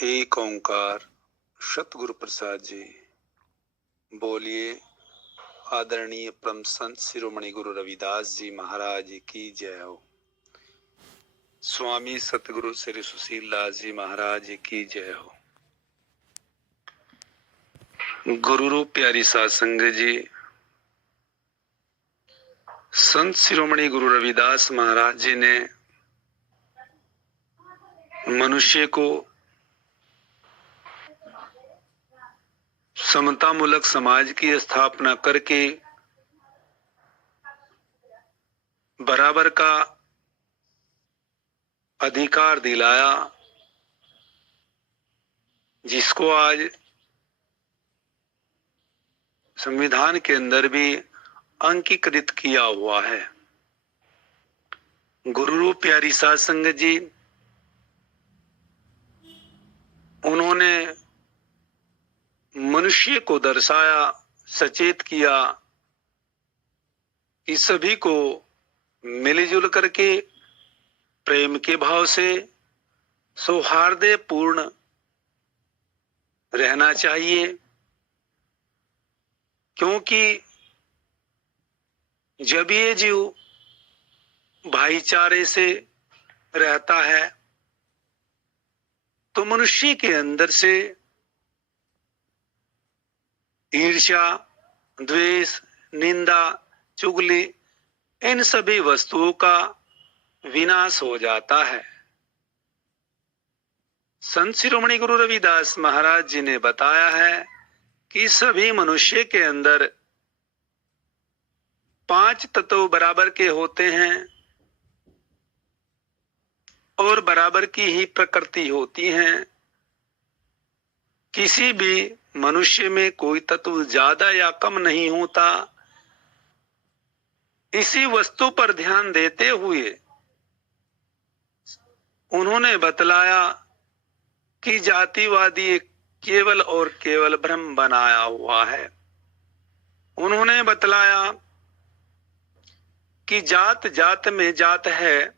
एक ओंकार सतगुरु प्रसाद जी। बोलिए आदरणीय परम संत शिरोमणि गुरु रविदास जी महाराज की जय हो। स्वामी सतगुरु श्री सुशील दास जी महाराज की जय हो। गुरु रूप प्यारी साध संगत जी, संत शिरोमणि गुरु रविदास महाराज जी ने मनुष्य को समता मूलक समाज की स्थापना करके बराबर का अधिकार दिलाया, जिसको आज संविधान के अंदर भी अंगीकृत किया हुआ है। गुरु रूप प्यारी साध संगत जी, उन्होंने मनुष्य को दर्शाया, सचेत किया कि सभी को मिलजुल करके प्रेम के भाव से सौहार्दपूर्ण रहना चाहिए, क्योंकि जब ये जीव भाईचारे से रहता है तो मनुष्य के अंदर से ईर्ष्या, द्वेष, निंदा, चुगली, इन सभी वस्तुओं का विनाश हो जाता है। संत शिरोमणि गुरु रविदास महाराज जी ने बताया है कि सभी मनुष्य के अंदर 5 तत्व बराबर के होते हैं और बराबर की ही प्रकृति होती है। किसी भी मनुष्य में कोई तत्व ज्यादा या कम नहीं होता। इसी वस्तु पर ध्यान देते हुए उन्होंने बतलाया कि जातिवादी केवल और केवल भ्रम बनाया हुआ है। उन्होंने बतलाया कि जात जात में जात है,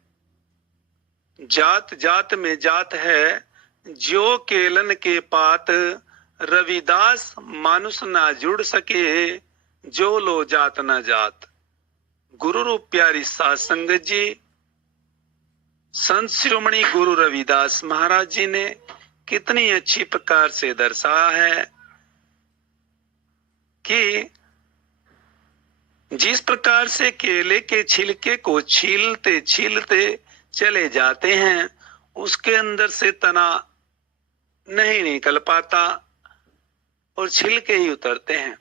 जात जात में जात है, जो केलन के पात रविदास मानुष ना जुड़ सके, जो लो जात न जात। गुरु रूप प्यारी साध संगत जी, संत शिरोमणि गुरु रविदास महाराज जी ने कितनी अच्छी प्रकार से दर्शाया है कि जिस प्रकार से केले के छिलके को छीलते छीलते चले जाते हैं, उसके अंदर से तना नहीं निकल पाता और छिलके ही उतरते हैं।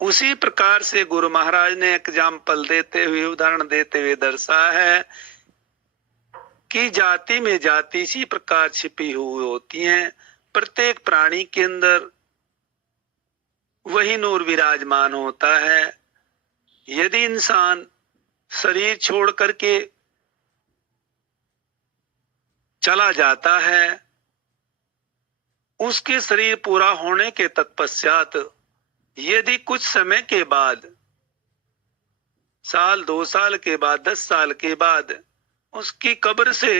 उसी प्रकार से गुरु महाराज ने एग्जाम्पल देते हुए, उदाहरण देते हुए दर्शाया है कि जाति में जाति इसी प्रकार छिपी हुई होती है। प्रत्येक प्राणी के अंदर वही नूर विराजमान होता है। यदि इंसान शरीर छोड़ करके चला जाता है, उसके शरीर पूरा होने के तत्पश्चात यदि कुछ समय के बाद, साल 2 साल के बाद, 10 साल के बाद उसकी कब्र से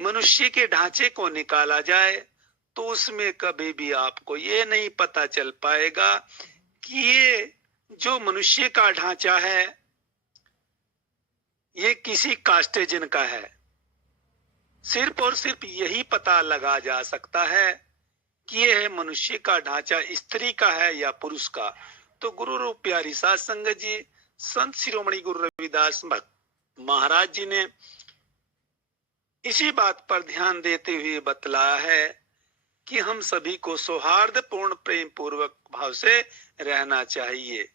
मनुष्य के ढांचे को निकाला जाए, तो उसमें कभी भी आपको ये नहीं पता चल पाएगा कि ये जो मनुष्य का ढांचा है ये किसी कास्टेजन का है। सिर्फ और सिर्फ यही पता लगा जा सकता है कि यह मनुष्य का ढांचा स्त्री का है या पुरुष का। तो गुरु रूप प्यारी साध संगत जी, संत शिरोमणि गुरु रविदास महाराज जी ने इसी बात पर ध्यान देते हुए बतलाया है कि हम सभी को सौहार्दपूर्ण प्रेम पूर्वक भाव से रहना चाहिए।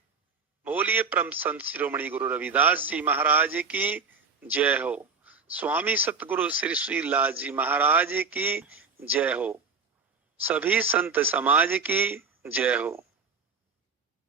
बोलिए परम संत शिरोमणि गुरु रविदास जी महाराज की जय हो। स्वामी सतगुरु श्री सुशील दास जी महाराज की जय हो। सभी संत समाज की जय हो।